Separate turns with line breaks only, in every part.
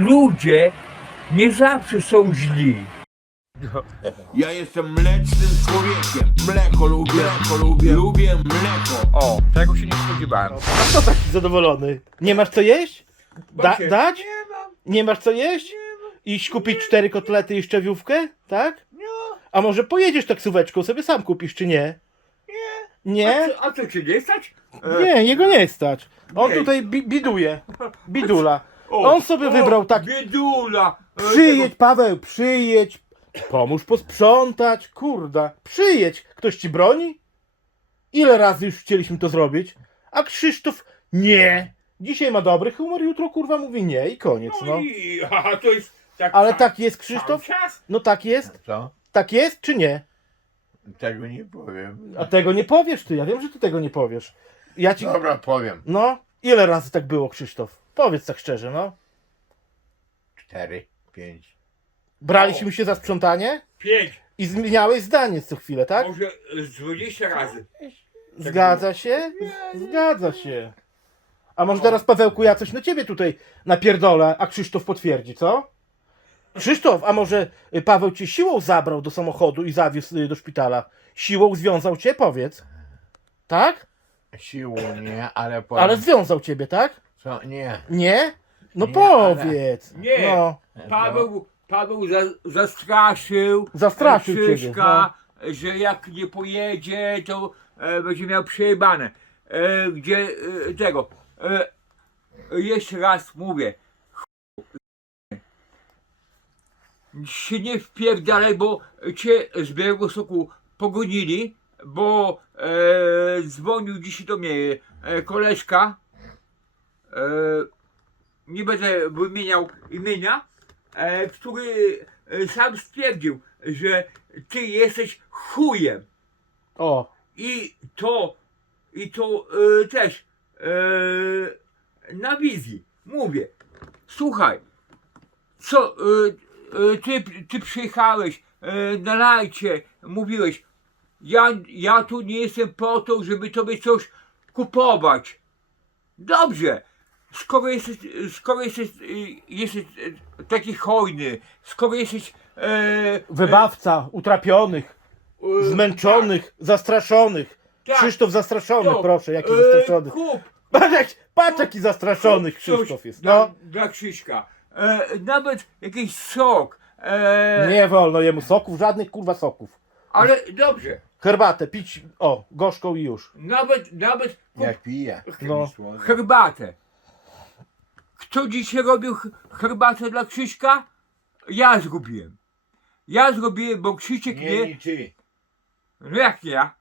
ludzie nie zawsze są źli.
Ja jestem mlecznym człowiekiem. Mleko lubię mleko.
O, tego się nie spodziewałem.
A co taki zadowolony? Nie masz co jeść?
Bacie,
Dać?
Nie mam.
Nie masz co jeść? Iść kupić 4 kotlety i szczawiówkę? Tak?
Nie.
A może pojedziesz taksóweczką, sobie sam kupisz, czy nie? Nie?
A co cię nie stać?
Nie, jego nie stać. On
Nie.
tutaj biduje. Bidula.
O,
On sobie wybrał tak.
Biedula.
Przyjedź, Paweł, przyjedź. Pomóż posprzątać, kurda. Przyjedź. Ktoś ci broni? Ile razy już chcieliśmy to zrobić? A Krzysztof nie. Dzisiaj ma dobry humor, jutro kurwa mówi nie i koniec, no.
Aha, to jest tak.
Ale tak jest, Krzysztof?
Cały czas?
No tak jest?
Co?
Tak jest, czy nie?
Tego nie powiem.
A tego nie powiesz ty, ja wiem, że ty tego nie powiesz. Ja ci...
Dobra, powiem.
No, ile razy tak było, Krzysztof? Powiedz tak szczerze, no.
4, 5.
Braliśmy się za sprzątanie
5,
i zmieniałeś zdanie co chwilę, tak?
może z 20 razy.
Zgadza się? Zgadza się. A może teraz, Pawełku, ja coś na ciebie tutaj napierdolę, a Krzysztof potwierdzi, co? Krzysztof, a może Paweł cię siłą zabrał do samochodu i zawiózł do szpitala? Siłą związał cię? Powiedz. Tak?
Siłą nie, ale powiem.
Ale związał ciebie, tak?
Co? Nie.
Nie? No
Nie,
powiedz.
Nie.
No.
Paweł zastraszył.
Zastraszył ciebie,
Krzyśka, że jak nie pojedzie, to będzie miał przejebane. Gdzie tego. Jeszcze raz mówię. Się nie wpierdalaj, bo cię z Białego Stoku pogonili, bo dzwonił dzisiaj do mnie koleżka. Nie będę wymieniał imienia, który sam stwierdził, że ty jesteś chujem.
O.
I to też na wizji mówię. Słuchaj, co ty przyjechałeś na lajcie, mówiłeś, ja tu nie jestem po to, żeby tobie coś kupować. Dobrze. Skoro jesteś taki hojny, skoro jesteś
Wybawca utrapionych, zmęczonych, zastraszonych.
tak,
Krzysztof zastraszony,
to,
proszę, jaki zastraszony.
kup
Patrz jaki zastraszony
coś
Krzysztof jest.
dla,
No.
dla Krzyśka. Nawet jakiś sok.
Nie wolno jemu soków, żadnych kurwa soków.
Ale dobrze.
Herbatę pić, o, gorzką i już.
Nawet kup
Jak piję.
No.
herbatę. Kto dzisiaj robił herbatę dla Krzyśka? Ja zrobiłem. Ja zrobiłem, bo Krzysiek
Nie ty.
No jak nie ja?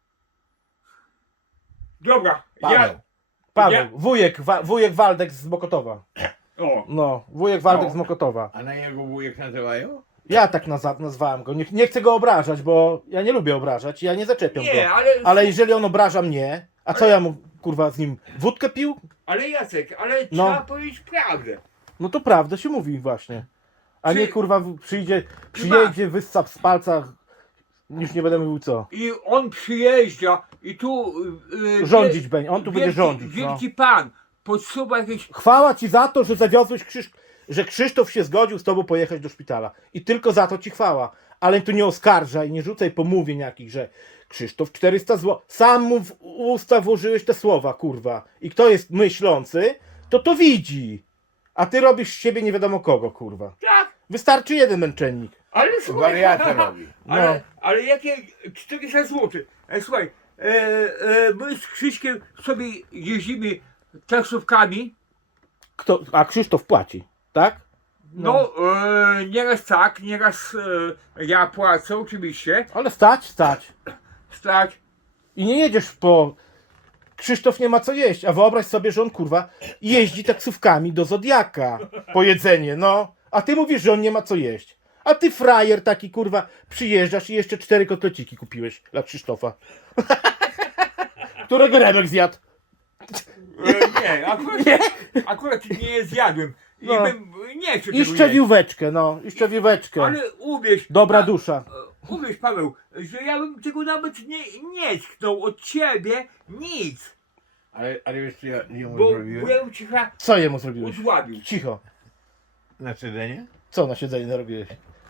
Dobra,
Paweł.
Paweł,
Ja-
wujek Waldek z Mokotowa.
O,
No, wujek Waldek
No.
z Mokotowa.
A na jego wujek nazywają?
Ja tak nazwałem go. Nie chcę go obrażać, bo ja nie lubię obrażać i ja nie zaczepiam
nie,
go.
ale
Ale jeżeli on obraża mnie, a co ja mu kurwa z nim wódkę pił?
Jacek, ale
No.
trzeba powiedzieć prawdę.
No to prawda się mówi właśnie. A
Czy-
nie kurwa przyjedzie, wyssap z palca, już nie będę mówił co.
I on przyjeżdża i tu
Rządzić będzie, on tu będzie rządzić. No.
Wielki pan podsuwa jakieś.
Chwała ci za to, że zawiozłeś że Krzysztof się zgodził z tobą pojechać do szpitala. I tylko za to ci chwała. Ale tu nie oskarżaj, nie rzucaj pomówień jakich, że Krzysztof 400 zł. Sam mu w usta włożyłeś te słowa, kurwa. I kto jest myślący, to widzi. A ty robisz z siebie nie wiadomo kogo, kurwa.
Tak,
Wystarczy jeden męczennik.
ale słuchaj.
Wariatę robi.
Ale jakie 400 zł? Słuchaj, my z Krzyśkiem sobie jeździmy taksówkami.
A Krzysztof płaci, tak?
No, nieraz tak, nieraz ja płacę oczywiście.
Ale stać.
Stać.
I nie jedziesz po... Krzysztof nie ma co jeść, a wyobraź sobie, że on kurwa jeździ taksówkami do Zodiaka po jedzenie, no. A ty mówisz, że on nie ma co jeść. A ty frajer taki kurwa przyjeżdżasz i jeszcze 4 kotleciki kupiłeś dla Krzysztofa. Którego Remek zjadł.
Nie, akurat nie zjadłem. I
No.
nie chcę
I
tego
szczawióweczkę, no. I szczawióweczkę.
jeść. Ale uwierz,
Dobra dusza.
uwierz Paweł, że ja bym tego nawet nie tknął od ciebie nic.
Ale wiesz co ja mu
Bo
zrobiłem?
byłem cicha
Co jemu zrobiłeś?
odłabił.
Cicho.
Na siedzenie?
Co na siedzenie narobiłeś?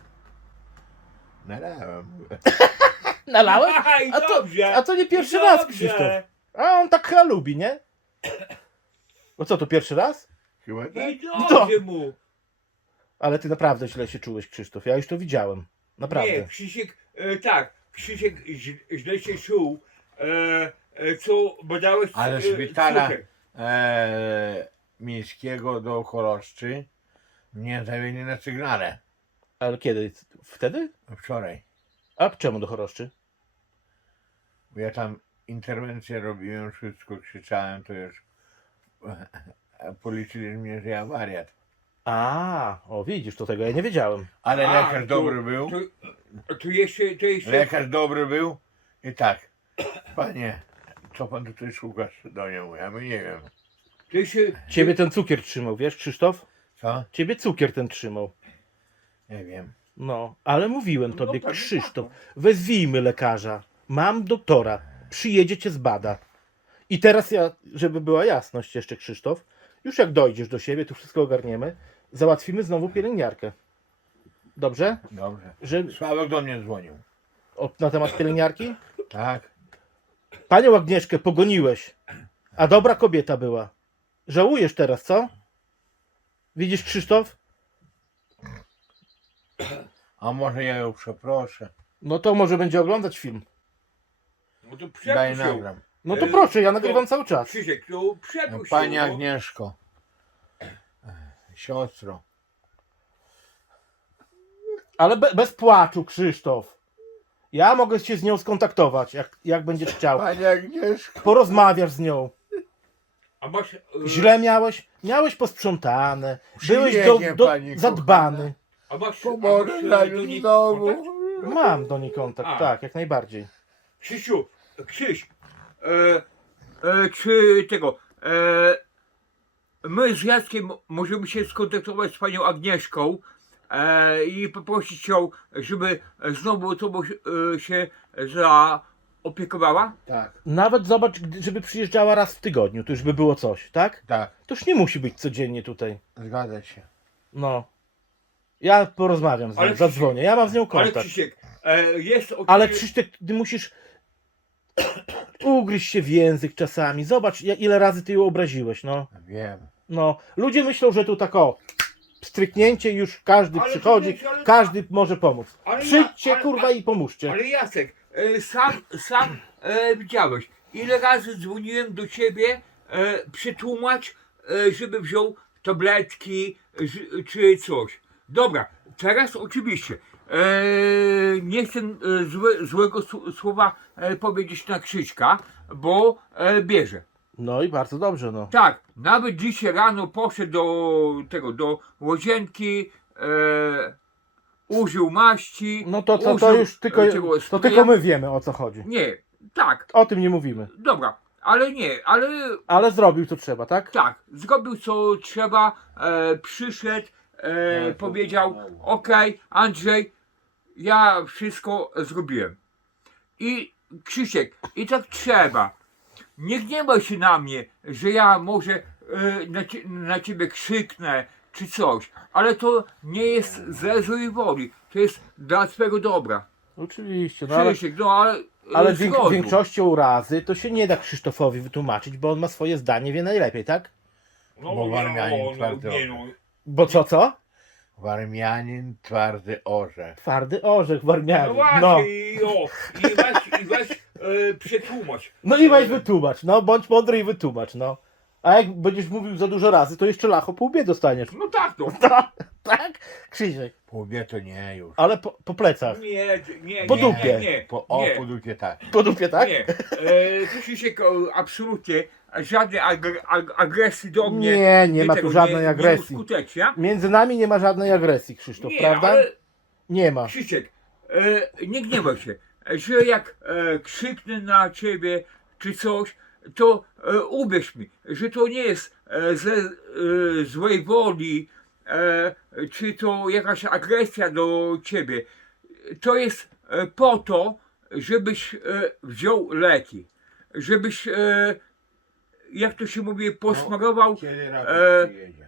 Nalałem.
Nalałeś?
Aj, dobrze.
A to nie pierwszy raz,
Dobrze.
Krzysztof. A on tak chyba lubi, nie? No co, to pierwszy raz?
Chyba tak?
I dobrze mu.
Ale ty naprawdę źle się czułeś, Krzysztof. Ja już to widziałem. Naprawdę.
Nie, Krzysiek, tak, Krzysiek źle się czuł, co badałeś
Ale szpitala
cukier.
miejskiego do Choroszczy mnie zawieźli na sygnale.
Ale kiedy? Wtedy?
Wczoraj.
A czemu do choroszczy?
Bo ja tam interwencję robiłem, wszystko krzyczałem, to już policzyli mnie, że ja wariat.
A, o widzisz, to tego ja nie wiedziałem.
Ale
A,
lekarz dobry był.
To jeszcze,
Lekarz dobry był i tak. Panie, co pan tutaj szukasz do niego? Ja mówię, nie wiem.
to jeszcze,
Ciebie ten cukier trzymał, wiesz, Krzysztof?
Co?
Ciebie cukier ten trzymał.
Nie wiem.
No, ale mówiłem tobie,
tak,
Krzysztof, wezwijmy lekarza. Mam doktora, przyjedzie cię zbada. I teraz ja, żeby była jasność jeszcze, Krzysztof, już jak dojdziesz do siebie, tu wszystko ogarniemy, załatwimy znowu pielęgniarkę. Dobrze?
Dobrze.
Że,
Sławek do mnie dzwonił.
na temat pielęgniarki?
Tak.
Panią Agnieszkę pogoniłeś, a dobra kobieta była. Żałujesz teraz, co? Widzisz, Krzysztof?
A może ja ją przeproszę.
No to może będzie oglądać film.
no to
Daj
przepuść ją.
nagram.
No to proszę, ja nagrywam cały czas.
Krzysiek, to przepuść
Pani
ją, no.
Agnieszko. Siostro.
Ale bez płaczu, Krzysztof. Ja mogę się z nią skontaktować, jak będziesz chciał.
Pani Agnieszko.
Porozmawiasz z nią.
A masz,
Źle miałeś? Miałeś posprzątane. Byłeś
Przyjedzie pani
zadbany.
a masz,
Pomoże
do
nam
niej
znowu.
kontakt?
Mam do niej kontakt,
A.
tak, jak najbardziej.
Krzysiu, Krzyś, czy tego, my z Jackiem możemy się skontaktować z panią Agnieszką i poprosić ją, żeby znowu tobą się zaopiekowała?
Tak,
Nawet zobacz, żeby przyjeżdżała raz w tygodniu, to już by było coś, tak?
tak.
To już nie musi być codziennie tutaj.
Zgadza się.
No. Ja porozmawiam z nią,
Ale
zadzwonię. Ja mam z nią
Ale
kontakt.
Krzysiek, jest
Ale
oczywiście-
Krzysztek, ty musisz ugryźć się w język czasami. Zobacz, ile razy ty ją obraziłeś, no.
Wiem.
No, ludzie myślą, że tu tak o, pstryknięcie już każdy
Ale
przychodzi,
to wiesz, ale-
każdy może pomóc.
Ale
Przyjdźcie,
ja- ale-
kurwa, i pomóżcie.
Ale Jacek, sam widziałeś, ile razy dzwoniłem do ciebie, przetłumacz, żeby wziął tabletki czy coś. Dobra, teraz oczywiście, nie chcę złego słowa powiedzieć na Krzyśka, bo bierze.
No i bardzo dobrze, no.
Tak, nawet dzisiaj rano poszedł do łazienki, użył maści.
No to
użył,
już tylko,
tego
to
spraya.
tylko my wiemy, o co chodzi.
Nie, tak,
O tym nie mówimy.
dobra, ale nie, ale
Ale zrobił co trzeba, tak?
tak, zrobił co trzeba, przyszedł, powiedział, okej, Andrzej, ja wszystko zrobiłem. I Krzysiek, i tak trzeba. Nie gniewaj się na mnie, że ja może na ciebie krzyknę czy coś, ale to nie jest ze złej woli, to jest dla twojego dobra.
Oczywiście, no ale,
Krzysiek, no
ale
zgodził.
większością razy to się nie da Krzysztofowi wytłumaczyć, bo on ma swoje zdanie, wie najlepiej, tak?
No,
Bo Warmianin twardy
nie, no.
Bo co?
Warmianin twardy orzech.
Twardy orzech,
No
warmianin.
właśnie,
No.
i weź przetłumacz.
No i weź wytłumacz, no bądź mądry i wytłumacz, no. A jak będziesz mówił za dużo razy, to jeszcze lacho po łbie dostaniesz.
No tak to.
Tak? Krzysiek.
Po łbie to nie już.
Ale po plecach.
Nie,
Po
nie,
dupie.
Nie,
Po dupie tak.
Po dupie, tak?
Nie, Krzysiek, absolutnie żadnej agresji do mnie.
Nie ma tu żadnej agresji.
Nie uskutecznia.
Między nami nie ma żadnej agresji, Krzysztof,
Nie,
prawda?
ale
Nie ma.
Krzysiek, nie gniewaj się, że jak krzyknę na ciebie czy coś, to uwierz mi, że to nie jest ze złej woli, czy to jakaś agresja do ciebie. To jest po to, żebyś wziął leki, żebyś, jak to się mówi, posmarował
Kiedy
E,
Rafał przyjedzie?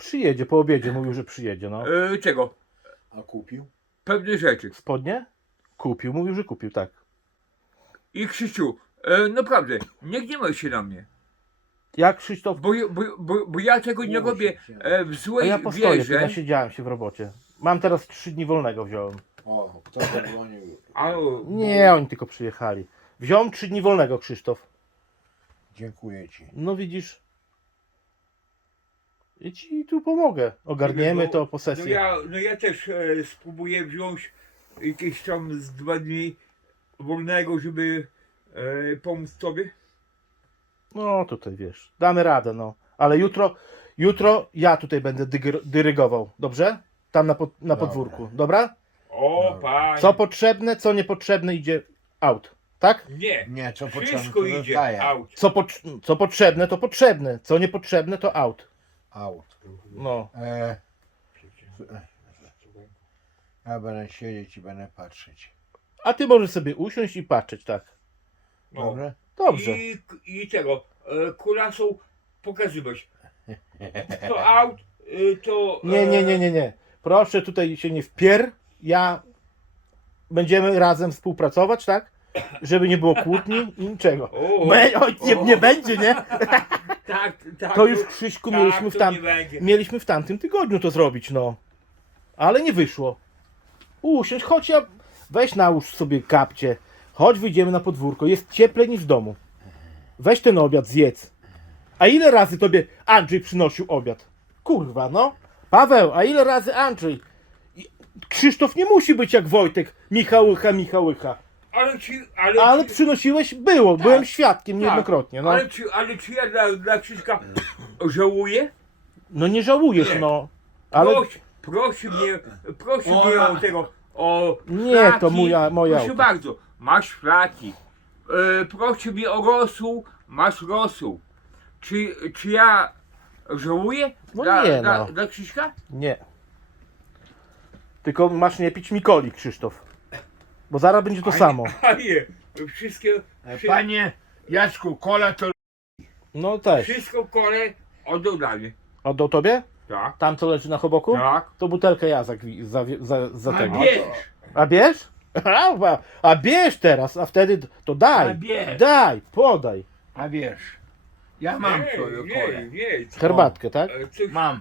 Przyjedzie, po obiedzie mówił, że przyjedzie, no.
Czego?
A kupił?
Pewne rzeczy.
Spodnie? Kupił, mówił, że kupił, tak.
I Krzysiu, naprawdę, nie gniewaj się na mnie.
Jak Krzysztof...
Bo ja tego nie robię w
A
złej
ja postoję,
wierze.
nasiedziałem się w robocie. Mam teraz 3 dni wolnego wziąłem.
O, kto zadzwonił?
Nie, oni tylko przyjechali. Wziąłem 3 dni wolnego, Krzysztof.
Dziękuję ci.
No widzisz. I ci tu pomogę. Ogarniemy to po sesji.
No ja też spróbuję wziąć jakieś tam z 2 dni wolnego, żeby pomóc tobie.
No tutaj wiesz, damy radę, no. Ale jutro ja tutaj będę dyrygował, dobrze? Tam na podwórku, dobra?
O, panie.
Co potrzebne, co niepotrzebne idzie out, tak?
Nie,
Nie, co potrzebne,
wszystko
to
idzie
zostaje.
out.
Co potrzebne, to potrzebne, co niepotrzebne, to out.
Out.
No.
Ja będę siedzieć i będę patrzeć.
A ty możesz sobie usiąść i patrzeć, tak?
No.
Dobrze?
Dobrze.
I tego, kulasą pokazywać. To out, to...
Nie. Proszę tutaj się nie wpier. Będziemy razem współpracować, tak? Żeby nie było kłótni i niczego. Oj, nie będzie, nie?
Tak,
To już, Krzyśku,
tak, nie będzie.
mieliśmy w tamtym tygodniu to zrobić, no. Ale nie wyszło. Usiądź, chodź, weź nałóż sobie kapcie. Chodź, wyjdziemy na podwórko. Jest cieplej niż w domu. Weź ten obiad, zjedz. A ile razy tobie Andrzej przynosił obiad? Kurwa, no. Paweł, a ile razy Andrzej? Krzysztof nie musi być jak Wojtek, Michałycha. Ale przynosiłeś, byłem świadkiem niejednokrotnie, no.
Ale czy ja dla Krzyśka żałuję?
No nie żałujesz,
Nie.
no. Ale
Prosi mnie o tego, o
Nie,
flaki.
to moje
Proszę
auto.
bardzo, masz flaki. Prosi mnie o rosół, masz rosół. Czy ja żałuję
No nie, no.
dla Krzyśka?
nie. Tylko masz nie pić Mikoli, Krzysztof. Bo zaraz będzie to samo.
A nie, wszystkie,
Panie Jacku, kola to...
No też.
wszystko kole oddał dla mnie.
Oddał tobie?
Tak,
Tam co leży na choboku?
tak.
To butelkę ja za
A
tego.
bierz!
A bierz? A bierz teraz, a wtedy to
A
daj.
bierz!
Daj, podaj.
A wiesz, ja mam swoją kolę.
Nie.
Herbatkę, tak?
Coś
Mam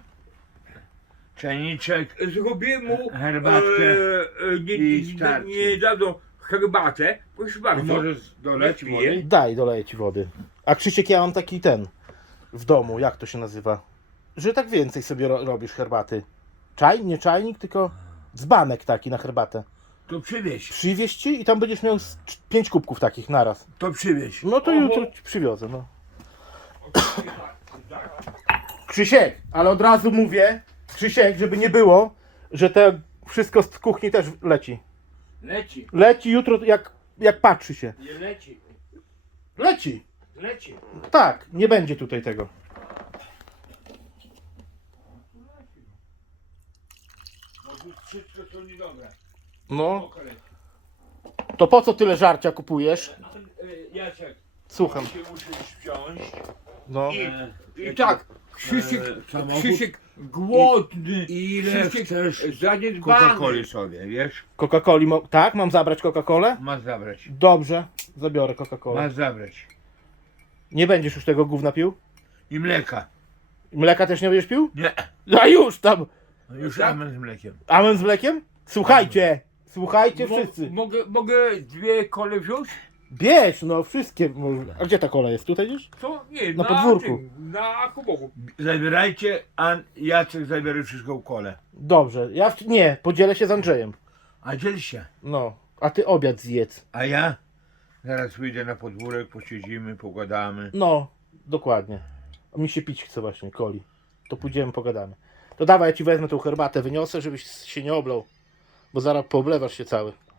czajniczek,
zrobię mu
herbatkę i starczy.
niedawno herbatę. Proszę bardzo.
możesz doleć
Nie
wody?
Daj, doleję ci wody. A Krzysiek, ja mam taki w domu, jak to się nazywa? Że tak więcej sobie robisz herbaty. Nie czajnik, tylko dzbanek taki na herbatę.
To przywieź,
Przywieź ci i tam będziesz miał 5 kubków takich naraz.
to przywieź.
No to jutro ci przywiozę, no. Krzysiek, ale od razu mówię, Krzysiek, żeby nie było, że te wszystko z kuchni też leci.
Leci.
Leci jutro jak patrzy się.
Nie leci.
Leci.
Leci.
Tak, nie będzie tutaj tego.
Bo tu wszystko to niedobre.
No, to po co tyle żarcia kupujesz?
Jacek,
Słucham.
Się musisz wziąć.
No.
i tak,
samochód.
Krzysiek głodny.
Ile
Krzysiek
chcesz
zaniedbany.
Coca-Coli sobie, wiesz?
Coca-Coli, tak? Mam zabrać Coca-Colę?
Masz zabrać.
Dobrze, zabiorę Coca-Colę.
Masz zabrać.
Nie będziesz już tego gówna pił?
I mleka.
Mleka też nie będziesz pił?
Nie.
A już tam!
No już
Tak?
amen z mlekiem.
Amen z mlekiem? Słuchajcie wszyscy.
Mogę 2 kole wziąć?
Bierz, no wszystkie. A gdzie ta kola jest? Tutaj gdzieś?
Co? Nie,
Na podwórku.
Na kuboku.
Zabierajcie, a Jacek zabierze wszystko kolę.
Dobrze, nie, podzielę się z Andrzejem.
A dziel się.
No, a ty obiad zjedz.
A ja zaraz wyjdę na podwórek, posiedzimy, pogadamy.
No, dokładnie. Mi się pić chce właśnie, coli. To pójdziemy, pogadamy. To dawaj, ja ci wezmę tą herbatę, wyniosę, żebyś się nie oblał. Bo zaraz pooblewasz się cały.